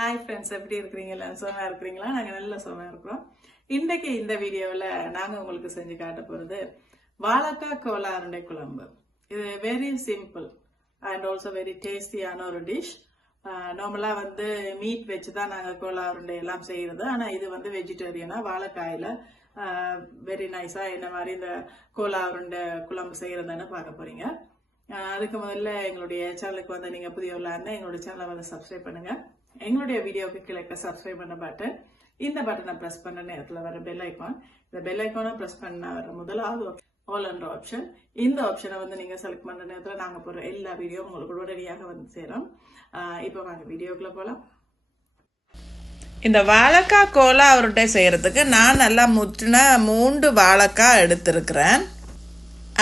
Hi friends, எப்படி இருக்கிறீங்களா? சுகமாக இருக்கிறீங்களா? நாங்கள் நல்ல சுகமாக இருக்கிறோம். இன்றைக்கு இந்த வீடியோவில் நாங்கள் உங்களுக்கு செஞ்சு காட்ட போகிறது வாழைக்காய் கோலா உருண்டை குழம்பு. இது very simple and also very டேஸ்டியான ஒரு டிஷ். நார்மலாக மீட் வச்சு தான் நாங்கள் கோலா உருண்டை எல்லாம் செய்கிறது. ஆனால் இது வெஜிடேரியனாக வாழைக்காயில் வெரி நைஸாக என்ன மாதிரி இந்த கோலா உருண்டை குழம்பு செய்கிறதுன்னு பார்க்க போகிறீங்க. அதுக்கு முதல்ல எங்களுடைய சேனலுக்கு நீங்கள் புதியவர்களாக இருந்தால் எங்களுடைய சேனலை சப்ஸ்கிரைப் பண்ணுங்கள். எங்களுடைய வீடியோவுக்கு கீழே சப்ஸ்கிரைப் பண்ண பட்டன், இந்த பட்டனை ப்ரெஸ் பண்ண நேரத்தில் வர பெல் ஐக்கான், இந்த பெல் ஐக்கானை ப்ரெஸ் பண்ண வர முதலாவது ஆல் என்ற ஆப்ஷன். இந்த ஆப்ஷனை நீங்கள் செலக்ட் பண்ண நேரத்தில் நாங்கள் போகிற எல்லா வீடியோ உங்களுக்கு உடனடியாக சேரும். இப்போ வாங்க வீடியோக்குள்ளே போகலாம். இந்த வாழைக்காய் கோலா உருண்டை செய்கிறதுக்கு நான் நல்லா முற்றின 3 வாழைக்காய் எடுத்திருக்கிறேன்.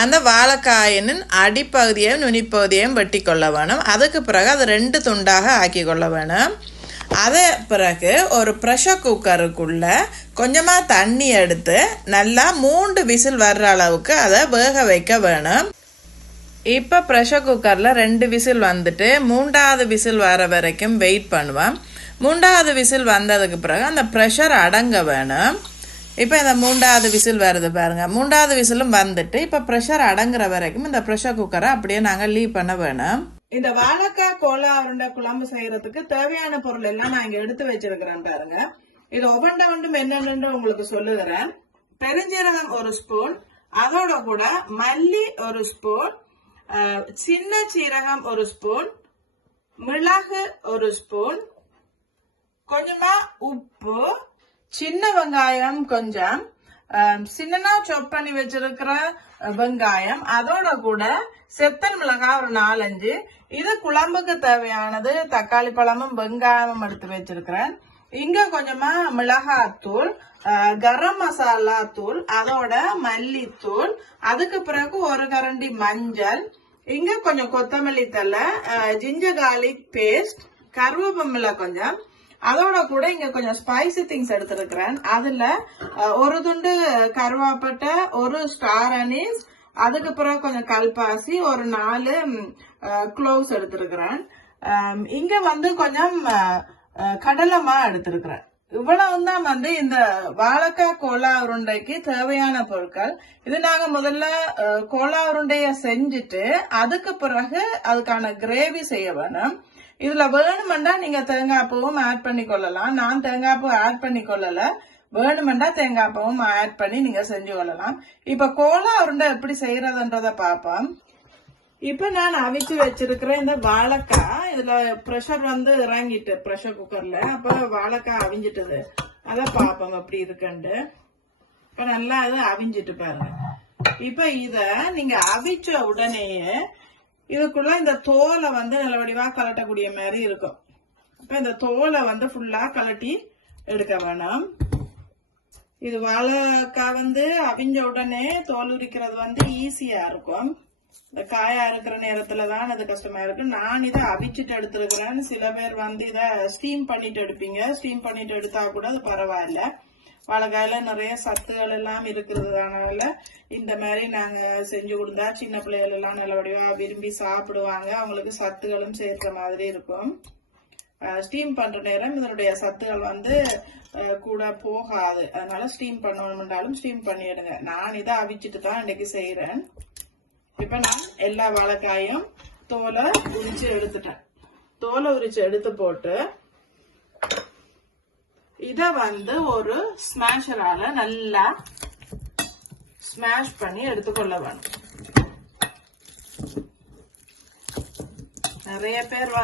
அந்த வாழைக்காயின் அடிப்பகுதியையும் நுனிப்பகுதியையும் வெட்டி கொள்ள வேணும். அதுக்கு பிறகு அது 2 துண்டாக ஆக்கி கொள்ள வேணும். அதே பிறகு ஒரு ப்ரெஷர் குக்கருக்குள்ளே கொஞ்சமாக தண்ணி எடுத்து நல்லா 3 விசில் வர்ற அளவுக்கு அதை வேக வைக்க வேணும். இப்போ ப்ரெஷர் குக்கரில் 2 விசில் வந்துட்டு 3வது விசில் வர வரைக்கும் வெயிட் பண்ணுவேன். 3வது விசில் வந்ததுக்கு பிறகு அந்த ப்ரெஷர் அடங்க வேணும். இப்போ இந்த 3வது விசில் வருது பாருங்கள். 3வது விசிலும் வந்துட்டு இப்போ ப்ரெஷர் அடங்குற வரைக்கும் இந்த ப்ரெஷர் குக்கரை அப்படியே நாங்கள் லீவ் பண்ண வேணும். இந்த வாழைக்காய் கோலா உருண்டை குழம்பு செய்யறதுக்கு தேவையான பொருள் எல்லாம் நான் இங்கே எடுத்து வச்சிருக்கிறேன் பாருங்க. இது ஒவ்வொன்றும் என்னென்னு உங்களுக்கு சொல்லுகிறேன். பெருஞ்சீரகம் 1 ஸ்பூன், அதோட கூட மல்லி 1 ஸ்பூன், சின்ன சீரகம் 1 ஸ்பூன், மிளகு 1 ஸ்பூன், கொஞ்சமா உப்பு, சின்ன வெங்காயம் கொஞ்சம், சின்னனா சாப் பண்ணி வச்சிருக்கிற வெங்காயம், அதோட கூட செத்தல் மிளகாய் ஒரு 4-5. இது குழம்புக்கு தேவையானது தக்காளி பழமும் வெங்காயமும் எடுத்து வச்சிருக்கிறேன். இங்க கொஞ்சமா மிளகாத்தூள், கரம் மசாலா தூள், அதோட மல்லித்தூள், அதுக்கு பிறகு 1 கரண்டி மஞ்சள், இங்க கொஞ்சம் கொத்தமல்லி தழை, ஜிஞ்சர் கார்லிக் பேஸ்ட், கருவேப்பிலை கொஞ்சம், அதோட கூட இங்க கொஞ்சம் ஸ்பைசி திங்ஸ் எடுத்திருக்கிறேன். அதுல 1 துண்டு கருவாப்பட்டை, 1 ஸ்டார் அனீஸ், அதுக்கு பிறகு கொஞ்சம் கல்பாசி, ஒரு 4 க்ளோவ்ஸ் எடுத்திருக்கிறேன். இங்க கொஞ்சம் கடலைமா எடுத்திருக்கிறேன். இவ்வளவுதான் இந்த வாழைக்காய் கோலா உருண்டைக்கு தேவையான பொருட்கள். இது நாங்க முதல்ல கோலா உருண்டைய செஞ்சுட்டு அதுக்கு பிறகு அதுக்கான கிரேவி செய்ய வேணும். இதுல வேணுமெண்டா நீங்க தேங்காய் பூவும் ஆட் பண்ணி கொள்ளலாம். நான் தேங்காய் பூ ஆட் பண்ணி கொள்ளல. வேணுமெண்டா தேங்காய் பூவும் ஆட் பண்ணி நீங்க செஞ்சு கொள்ளலாம். இப்ப கோலா உருண்டை எப்படி செய்யறதுன்றத பாப்போம். இப்ப நான் அவிச்சு வச்சிருக்கிற இந்த வாழைக்காய், இதுல ப்ரெஷர் இறங்கிட்டு ப்ரெஷர் குக்கர்ல, அப்ப வாழைக்காய் அவிஞ்சிட்டது. அத பாப்போம் எப்படி இருக்குண்டு. இப்ப நல்லா அது அவிஞ்சிட்டு பாருங்க. இப்ப இத நீங்க அவிச்ச உடனேயே இதுக்குள்ள இந்த தோலை நல்ல வடிவா கலட்டக்கூடிய மாதிரி இருக்கும். இப்ப இந்த தோலை ஃபுல்லா கலட்டி எடுக்க வேணாம். இது வாழைக்காய் அவிஞ்ச உடனே தோல் உரிக்கிறது ஈஸியா இருக்கும். இந்த காயா இருக்கிற நேரத்துலதான் அது கஷ்டமா இருக்கு. நான் இதை அவிச்சிட்டு எடுத்திருக்கிறேன். சில பேர் இதை ஸ்டீம் பண்ணிட்டு எடுப்பீங்க. ஸ்டீம் பண்ணிட்டு எடுத்தா கூட அது பரவாயில்ல. வாழைக்காயில நிறைய சத்துகள் எல்லாம் இருக்கிறதுனால இந்த மாதிரி நாங்க செஞ்சு கொடுத்தா சின்ன பிள்ளைகள் எல்லாம் நல்லபடியா விரும்பி சாப்பிடுவாங்க. அவங்களுக்கு சத்துகளும் சேர்க்கிற மாதிரி இருக்கும். ஸ்டீம் பண்ற நேரம் இதனுடைய சத்துகள் கூட போகாது. அதனால ஸ்டீம் பண்ணணும்னாலும் ஸ்டீம் பண்ணிடுங்க. நான் இதை அவிச்சிட்டு தான் இன்னைக்கு செய்யறேன். இப்ப நான் எல்லா வாழைக்காயும் தோலை உரிச்சு எடுத்துட்டேன். தோலை உரிச்சு எடுத்து போட்டு இத ஒரு ஸ்மாஷரால நல்லா ஸ்மாஷ் பண்ணி எடுத்துக்கொள்ள வேணும். நிறைய பேர்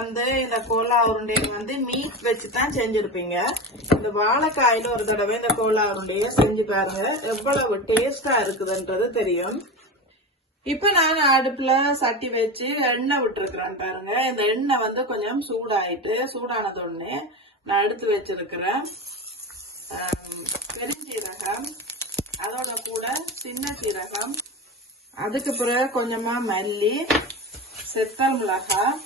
இந்த கோலா உருண்டையை மீட் வச்சுதான் செஞ்சிருப்பீங்க. இந்த வாழைக்காயில ஒரு தடவை இந்த கோலா உருண்டைய செஞ்சு பாருங்க, எவ்வளவு டேஸ்டா இருக்குதுன்றது தெரியும். இப்ப நான் அடுப்புல சட்டி வச்சு எண்ணெய் விட்டுருக்கிறேன் பாருங்க. இந்த எண்ணெய் கொஞ்சம் சூடாயிட்டு, சூடானது ஒண்ணு நான் எடுத்து வச்சிருக்கிறேன் பெருஞ்சீரகம், அதோட கூட சின்ன சீரகம், அதுக்கு பிறகு கொஞ்சமா மல்லி, செத்தல் மிளகாய்,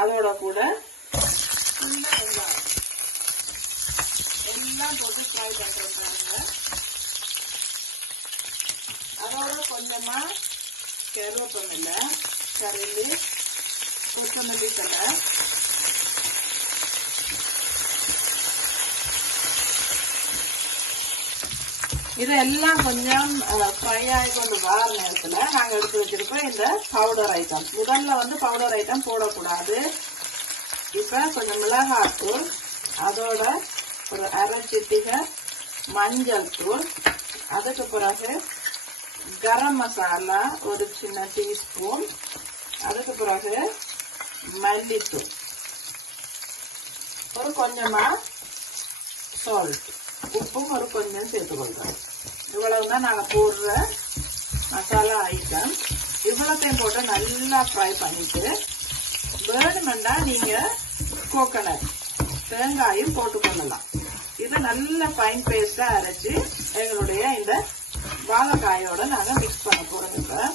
அதோட கூட எல்லாம் போட்டு ஃப்ரை பண்றேன் பாருங்க. அதோட கொஞ்சமா கருவேப்பிலை, கருவேப்பிலை, கொத்தமல்லி தழை, இதெல்லாம் கொஞ்சம் ஃப்ரை ஆகி கொண்டு வர நேரத்துல நாங்க எடுத்து வச்சிருக்கோம் இந்த பவுடர் ஐட்டம். முதல்ல வந்து பவுடர் ஐட்டம் போடக்கூடாது. இப்ப கொஞ்சம் மிளகாத்தூள், அதோட ஒரு அரை சிட்டிகை மஞ்சள் தூள், அதுக்கு பிறகு கரம் மசாலா ஒரு சின்ன டீஸ்பூன், அதுக்கு பிறகு மல்லித்தூள், ஒரு கொஞ்சமா சால்ட், உப்பும் ஒரு கொஞ்சம் சேர்த்துக்கொள்றோம். இவ்வளவுதான் நாங்க போடுற மசாலா ஐட்டம். இவ்வளத்தையும் போட்டு நல்லா ஃப்ரை பண்ணிட்டு வேணுமெண்டா நீங்க கோகனட் தேங்காயும் போட்டுக்கொள்ளலாம். இது நல்ல ஃபைன் பேஸ்டா அரைச்சு எங்களுடைய இந்த வாழைக்காயோட நாங்க மிக்ஸ் பண்ண போறோம்.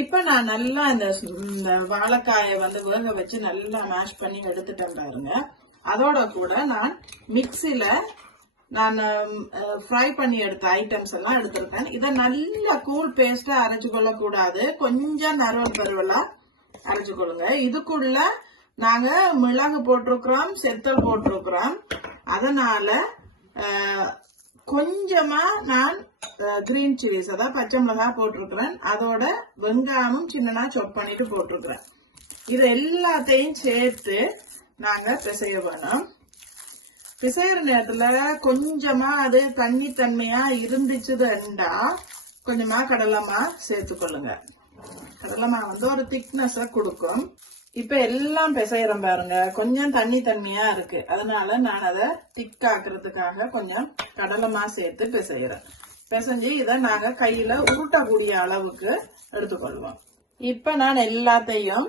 இப்ப நான் நல்லா இந்த வாழைக்காயை வந்து வேக வச்சு நல்லா மேஷ் பண்ணி எடுத்துட்டேன் பாருங்க. அதோட கூட நான் மிக்சில நான் ஃப்ரை பண்ணி எடுத்த ஐட்டம்ஸ் எல்லாம் எடுத்திருக்கேன். இதை நல்லா கூல் பேஸ்டா அரைச்சு கொள்ள கூடாது, கொஞ்சம் நரவல் பருவலா அரைச்சு கொள்ளுங்க. இதுக்குள்ள நாங்க மிளகு போட்டிருக்கிறோம், செத்தல் போட்டிருக்கிறோம். அதனால கொஞ்சமா நான் கிரீன் சில்லிஸ் அதாவது பச்சை மிளகாய் போட்டிருக்கிறேன். அதோட வெங்காயமும் சின்னனா சாப் பண்ணிட்டு போட்டிருக்கிறேன். இது எல்லாத்தையும் சேர்த்து நாங்க பிசைய வேணும். பிசைகிற நேரத்துல கொஞ்சமா அது தண்ணி தன்மையா இருந்துச்சுன்னா கொஞ்சமா கடலைமா சேர்த்துக்கொள்ளுங்க. கடலைமா வந்து ஒரு திக்னஸ கொடுக்கும். இப்ப எல்லாம் பிசைறோம் பாருங்க, கொஞ்சம் தண்ணி தன்மையா இருக்கு. அதனால நான் அதை திக் ஆக்குறதுக்காக கொஞ்சம் கடலைமா சேர்த்து பிசைறேன். பிசைஞ்சு இதை நாங்க கையில உருட்டக்கூடிய அளவுக்கு எடுத்துக்கொள்வோம். இப்ப நான் எல்லாத்தையும்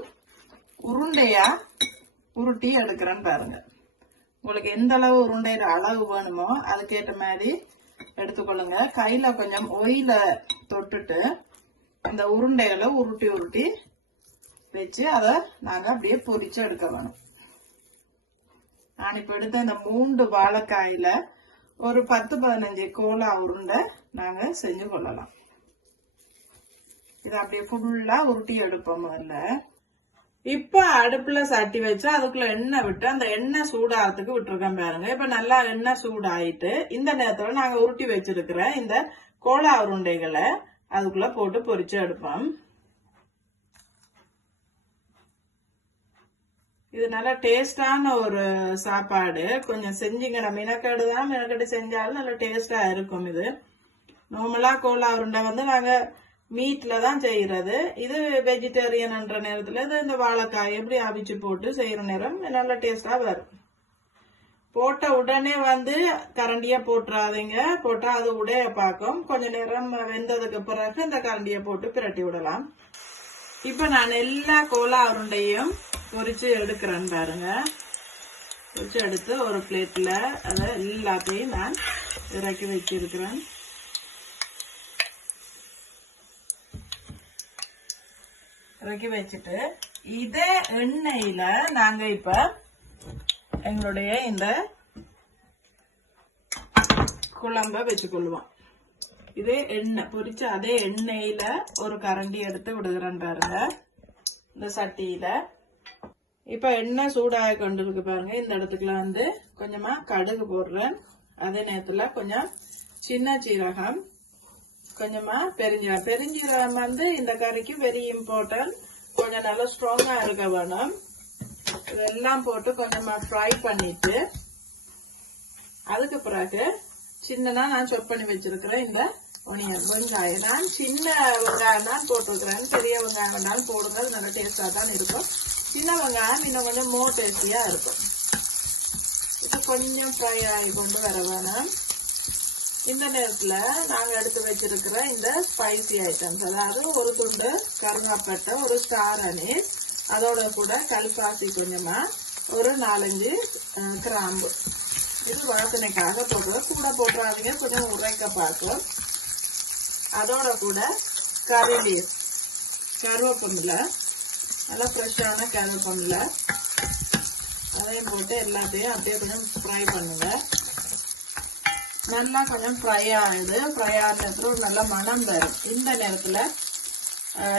உருண்டையா உருட்டி எடுக்கிறேன்னு பாருங்க. உங்களுக்கு எந்த அளவு உருண்டையில அளவு வேணுமோ அதுக்கேற்ற மாதிரி எடுத்துக்கொள்ளுங்க. கையில கொஞ்சம் ஒயில தொட்டுட்டு அந்த உருண்டைகளை உருட்டி உருட்டி வச்சு அதை நாங்க அப்படியே பொரிச்சு எடுக்க வேணும். நான் இப்ப எடுத்த இந்த 3 வாழைக்காயில ஒரு 10-15 கோலா உருண்டை நாங்க செஞ்சு கொள்ளலாம். இதை அப்படியே ஃபுல்லா உருட்டி எடுப்போம் முதல்ல. இப்ப அடுப்புல சட்டி வச்சு அதுக்குள்ள எண்ணெய் விட்டு அந்த எண்ணெய் சூடாகிறதுக்கு விட்டுருக்கேன் பாருங்க. இப்ப நல்லா எண்ணெய் சூடாயிட்டு இந்த நேரத்துல நாங்க உருட்டி வச்சிருக்கிற இந்த கோலா உருண்டைகளை அதுக்குள்ள போட்டு பொரிச்சு எடுப்போம். இது நல்லா டேஸ்டான ஒரு சாப்பாடு. கொஞ்சம் செஞ்சீங்க, மினக்கடு தான் மினக்கடு செஞ்சாலும் நல்ல டேஸ்டா இருக்கும். இது நார்மலா கோலா உருண்டை வந்து நாங்க மீட்ல தான் செய்யறது. இது வெஜிடேரியன்ன்ற நேரத்துல இது இந்த வாழைக்காய் எப்படி அவிச்சு போட்டு செய்யற நேரம் நல்ல டேஸ்டா வரும். போட்ட உடனே வந்து கரண்டியா போட்டுறாதீங்க, போட்டா அது உடைய பார்க்கும். கொஞ்ச நேரம் வெந்ததுக்கு பிறகு இந்த கரண்டியை போட்டு பிரட்டி விடலாம். இப்ப நான் எல்லா கோலா உருண்டையும் பொரிச்சு எடுக்கிறேன் பாருங்க. பொரிச்சு எடுத்து ஒரு பிளேட்ல அதை எல்லாத்தையும் நான் இறக்கி வச்சிருக்கிறேன். இறக்கி வச்சுட்டு இதே எண்ணெயில நாங்க இப்ப எங்களுடைய இந்த குழம்ப வச்சுக்கொள்வோம். இதே எண்ணெய் பொரிச்சு அதே எண்ணெயில ஒரு கரண்டி எடுத்து விடுகிறேன் பாருங்க இந்த சட்டியில. இப்ப எண்ணெய் சூடாக கொண்டு இருக்கு பாருங்க. இந்த இடத்துக்குள்ள வந்து கொஞ்சமா கடுகு போடுறேன். அதே நேரத்துல கொஞ்சம் சின்ன சீரகம், கொஞ்சமா பெருஞ்சீரகம். பெருஞ்சீரகம் வந்து இந்த கறிக்கு வெரி இம்பார்ட்டன்ட். கொஞ்சம் நல்லா ஸ்ட்ராங்கா இருக்க வேணும். இதெல்லாம் போட்டு கொஞ்சமா ஃப்ரை பண்ணிட்டு அதுக்கு பிறகு சின்னதா நான் சாப் பண்ணி வச்சிருக்கிறேன் இந்த ஒனியன் வெங்காயம். நான் சின்ன வெங்காயம் தான் போட்டிருக்கிறேன். பெரிய வெங்காயம் வேண்டாலும் போடுங்க, அது நல்ல டேஸ்டா தான் இருக்கும். சின்ன வெங்காயம் இன்னும் கொஞ்சம் மோர் டேஸ்டியா இருக்கும். இது கொஞ்சம் ஃப்ரை ஆகி கொண்டு வர வேணும். இந்த நேரத்துல நாங்க எடுத்து வச்சிருக்கிற இந்த ஸ்பைசி ஐட்டம்ஸ், அதாவது ஒரு துண்டு கருங்காப்பட்டை, ஒரு ஸ்டார் அனீஸ், அதோட கூட கல்பாசி கொஞ்சமா, ஒரு 4-5 கிராம்பு. இது வாசனைக்காக போடுறது. கூட போட்டுறாதீங்க, கொஞ்சம் உரைக்க பார்க்கும். அதோட கூட கறி லீஃப், கருவேப்பமில்லை, நல்லா ஃப்ரெஷ்ஷான கருவேப்பமில்லை, அதையும் போட்டு எல்லாத்தையும் அப்படியே கொஞ்சம் ஃப்ரை பண்ணுங்க. நல்லா கொஞ்சம் ஃப்ரை ஆகுது. ஃப்ரை ஆனதுக்கு ஒரு நல்ல மனம் வரும். இந்த நேரத்துல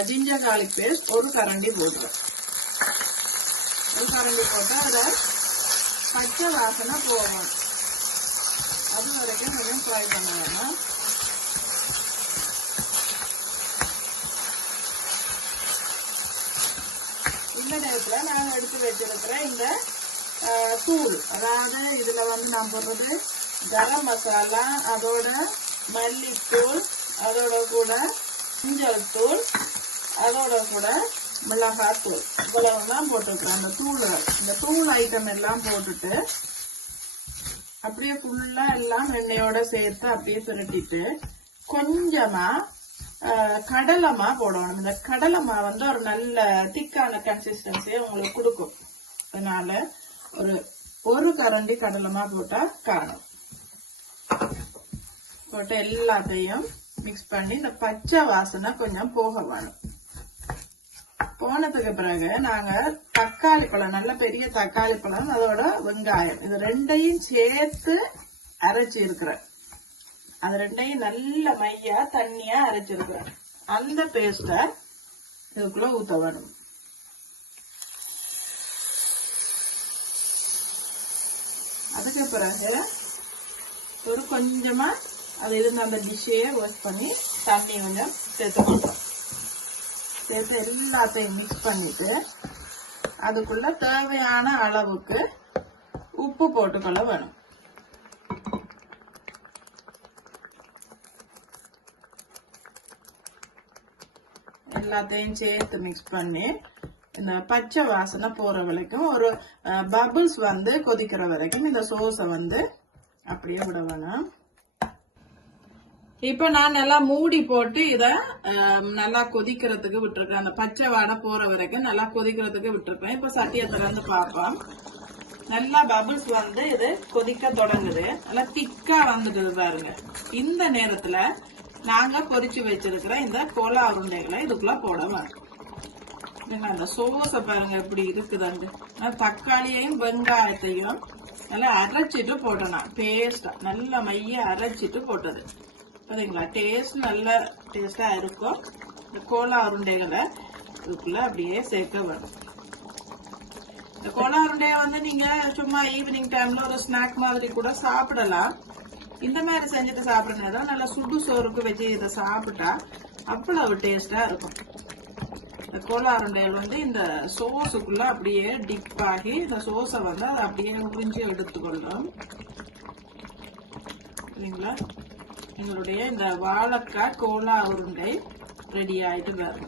ஜிஞ்சர் கார்லிக் பேஸ்ட் ஒரு கரண்டி போடுறோம். ஒரு கரண்டி போட்டு அதை பச்சை வாசனை போகும். அது வரைக்கும் கொஞ்சம் ஃப்ரை பண்ண வேணும். இந்த நேரத்தில் நாங்கள் எடுத்து வச்சிருக்கிற இந்த தூள், அதாவது இதில் வந்து நான் போடுறது கரம் மசாலா, அதோட மல்லித்தூள், அதோட கூட மஞ்சள் தூள், அதோட கூட மிளகாத்தூள், இவ்வளவுதான் போட்டுருக்குறேன். அந்த தூள், இந்த தூள் ஐட்டம் எல்லாம் போட்டுட்டு அப்படியே ஃபுல்லா எல்லாம் எண்ணெயோட சேர்த்து அப்படியே சுரட்டிட்டு கொஞ்சமா கடலைமா போடணும். இந்த கடலைமா வந்து ஒரு நல்ல திக்கான கன்சிஸ்டன்சியை உங்களுக்கு கொடுக்கும். அதனால ஒரு கரண்டி கடலைமா போட்டா காணும். போட்டு எல்லாத்தையும் மிக்ஸ் பண்ணி இந்த பச்சை வாசனை கொஞ்சம் போக வேணும். போனதுக்கு பிறகு நாங்க தக்காளி பழம், நல்ல பெரிய தக்காளி பழம், அதோட வெங்காயம், இது ரெண்டையும் சேர்த்து அரைச்சி இருக்கிறேன். அது ரெண்டையும் நல்ல மையா தண்ணியா அரைச்சிருக்கிறேன். அந்த பேஸ்ட இதுக்குள்ள ஊத்த வேணும். அதுக்கு பிறகு ஒரு கொஞ்சமா அது இருந்த அந்த டிஷ்ஷையே வாஷ் பண்ணி தண்ணி கொஞ்சம் சேர்த்து சேர்த்து எல்லாத்தையும் மிக்ஸ் பண்ணிட்டு அதுக்குள்ள தேவையான அளவுக்கு உப்பு போட்டுக்கொள்ள வேணும். எல்லாத்தையும் சேர்த்து மிக்ஸ் பண்ணி இந்த பச்சை வாசனை போற வரைக்கும், ஒரு பபிள்ஸ் வந்து கொதிக்கிற வரைக்கும் இந்த சோஸை வந்து அப்படியே விட வேணும். இப்ப நான் நல்லா மூடி போட்டு இத நல்லா கொதிக்கிறதுக்கு விட்டுருக்கேன். அந்த பச்சை வாடை போற வரைக்கும் நல்லா கொதிக்கிறதுக்கு விட்டுருப்பேன். இப்ப சட்டியை திறந்து பார்ப்போம். நல்லா பபிள்ஸ் வந்து இது கொதிக்க தொடங்குது. நல்லா திக்கா வந்துடுது பாருங்க. இந்த நேரத்துல நாங்க பொரிச்சு வச்சிருக்கிற இந்த கோலா உருண்டைகளை இதுக்குள்ள போடலாம். அந்த சோஸை பாருங்க எப்படி இருக்குதாண்டு. தக்காளியையும் வெங்காயத்தையும் நல்லா அரைச்சிட்டு போட்டோம். பேஸ்டா நல்ல மைய அரைச்சிட்டு போட்டது பாத்தீங்களா. டேஸ்ட் நல்ல டேஸ்டா இருக்கும். இந்த கோலா உருண்டைகளை இதுக்குள்ள அப்படியே சேர்க்க வேணும். இந்த கோலா உருண்டையை வந்து நீங்க சும்மா ஈவினிங் டைம்ல ஒரு ஸ்நாக் மாதிரி கூட சாப்பிடலாம். இந்த மாதிரி செஞ்சுட்டு சாப்பிடுறதுனால நல்லா சுடு சோறுக்கு வச்சு இதை சாப்பிட்டா அவ்வளவு டேஸ்டா இருக்கும். இந்த கோலா உருண்டைகள் வந்து இந்த சோஸுக்குள்ள அப்படியே டிப் ஆகி இந்த சோஸை வந்து அதை அப்படியே உறிஞ்சி எடுத்துக்கொள்ளும். சரிங்களா. எங்களுடைய இந்த வாழைக்காய் கோலா உருண்டை ரெடி ஆயிட்டு வரும்.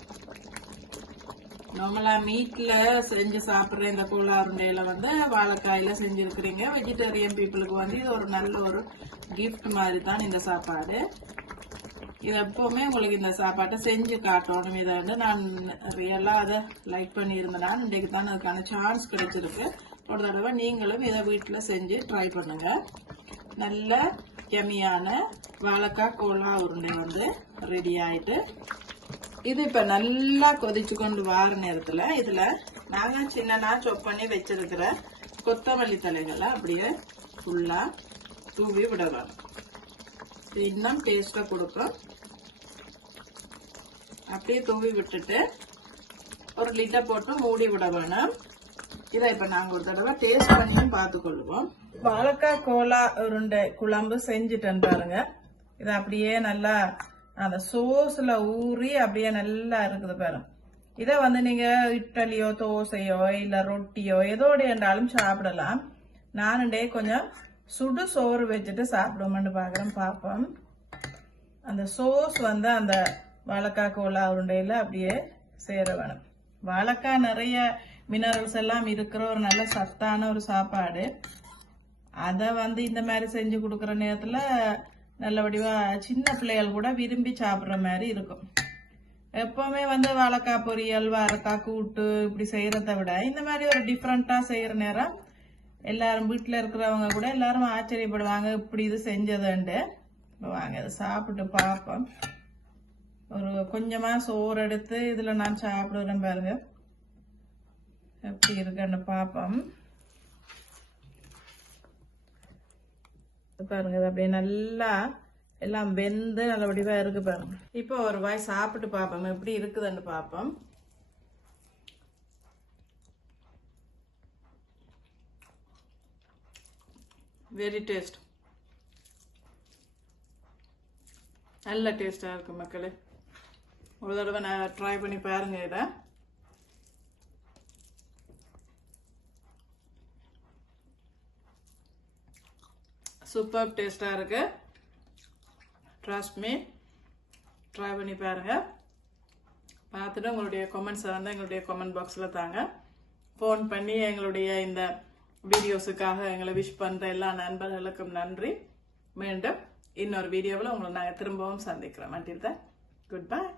நார்மலா மீட்ல செஞ்சு சாப்பிடுற இந்த கோலா உருண்டையில வந்து வாழைக்காயில செஞ்சிருக்கிறீங்க. வெஜிடேரியன் பீப்புளுக்கு வந்து இது ஒரு நல்ல ஒரு கிஃப்ட் மாதிரி தான் இந்த சாப்பாடு. இது எப்பவுமே உங்களுக்கு இந்த சாப்பாட்டை செஞ்சு காட்டணும். இதை வந்து நான் ரியலா அதை லைக் பண்ணியிருந்தேன். இன்றைக்கு தான் அதுக்கான சான்ஸ் கிடைச்சிருக்கு. ஒரு தடவை நீங்களும் இதை வீட்டுல செஞ்சு ட்ரை பண்ணுங்க. நல்ல யம்மியான வாழைக்காய் கோலா உருண்டை வந்து ரெடி ஆயிட்டு, இது இப்ப நல்லா கொதிச்சு கொண்டு வார நேரத்துல இதுல நாங்க சின்னனா சாப் பண்ணி வச்சிருக்கிற கொத்தமல்லி தலைகளை அப்படியே ஃபுல்லா தூவி விடலாம். இன்னும் டேஸ்டா கொடுக்கும். அப்படியே தூவி விட்டுட்டு ஒரு லிட்டை போட்டு மூடி விட வேணும். இதை இப்ப நாங்க ஒரு தடவை டேஸ்ட் பண்ணியும் பார்த்துக்கொள்வோம். வாழைக்காய் கோலா உருண்டை குழம்பு செஞ்சுட்டேன் பாருங்க. இது அப்படியே நல்லா அந்த சோஸ்ல ஊறி அப்படியே நல்லா இருக்குது பாருங்க. இதை வந்து நீங்க இட்லியோ தோசையோ இல்ல ரொட்டியோ எதோட என்றாலும் சாப்பிடலாம். நானுண்டே கொஞ்சம் சுடு சோறு வச்சுட்டு சாப்பிடுவோம்னு பார்ப்போம். அந்த சோஸ் வந்து அந்த வாழைக்காய் கோலா உருண்டையில அப்படியே சேர வேணும். வாழைக்காய் நிறைய மினரல்ஸ் எல்லாம் இருக்கிற ஒரு நல்ல சத்தான ஒரு சாப்பாடு. அதை வந்து இந்த மாதிரி செஞ்சு கொடுக்குற நேரத்துல நல்ல வடிவா சின்ன பிள்ளைகள் கூட விரும்பி சாப்பிட்ற மாதிரி இருக்கும். எப்பவுமே வந்து வாழைக்காய் பொரியல், வாழைக்காய் கூட்டு இப்படி செய்யறத விட இந்த மாதிரி ஒரு டிஃப்ரெண்டா செய்யற நேரம் எல்லாரும் வீட்டுல இருக்கிறவங்க கூட எல்லாரும் ஆச்சரியப்படுவாங்க, இப்படி இது செஞ்சதுண்டு. வாங்க இதை சாப்பிட்டு பார்ப்போம். ஒரு கொஞ்சமா சோறு எடுத்து இதுல நான் சாப்பிடுறேன் பாருங்க, எப்படி இருக்குன்னு பார்ப்போம். பாருங்க இது அப்படியே நல்லா எல்லாம் வெந்து நல்ல வடிவா இருக்கு பாருங்க. இப்போ ஒரு வாய் சாப்பிட்டு பார்ப்போம் எப்படி இருக்குதுன்னு பார்ப்போம். Very taste. நல்ல டேஸ்டாக இருக்கும் மக்களே. ஒரு தடவை நான் ட்ரை பண்ணி பாருங்க இதை. சூப்பர் டேஸ்டாக இருக்கு. ட்ரஸ்ட் மீ, ட்ரை பண்ணி பாருங்க. பார்த்துட்டு உங்களுடைய கமெண்ட்ஸை வந்து எங்களுடைய கமெண்ட் பாக்ஸில் தாங்க. ஃபோன் பண்ணி எங்களுடைய இந்த வீடியோஸுக்காக எங்களை விஷ் பண்ணுற எல்லா நண்பர்களுக்கும் நன்றி. மீண்டும் இன்னொரு வீடியோவில் உங்களை நாங்கள் திரும்பவும் சந்திக்கிறோம். until then, goodbye.